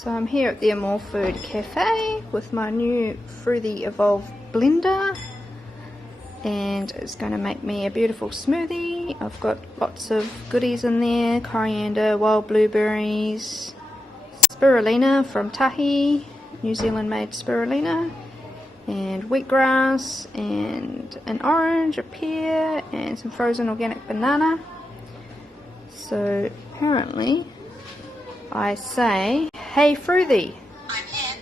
So I'm here at the Amore Food Cafe with my new Froothie Evolve blender, and it's going to make me a beautiful smoothie. I've got lots of goodies in there: coriander, wild blueberries, spirulina from Tahi, New Zealand made spirulina, and wheatgrass, and an orange, a pear, and some frozen organic banana. So apparently I say, "Hey Froothie, I'm here.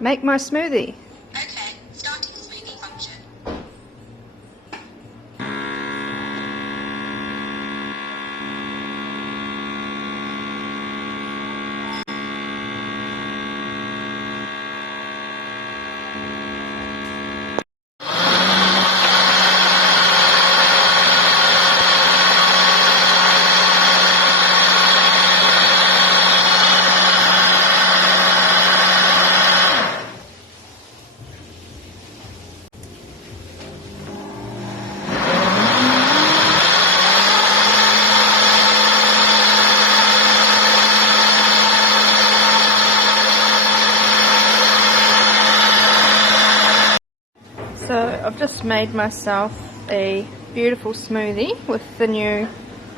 make my smoothie." Okay, starting smoothie function. So I've just made myself a beautiful smoothie with the new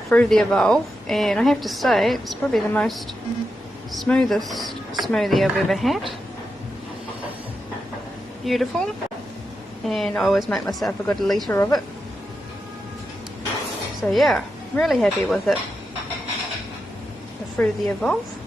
Froothie Evolve, and I have to say it's probably the most smoothest smoothie I've ever had. Beautiful, and I always make myself a good litre of it. So yeah, really happy with it. The Froothie Evolve.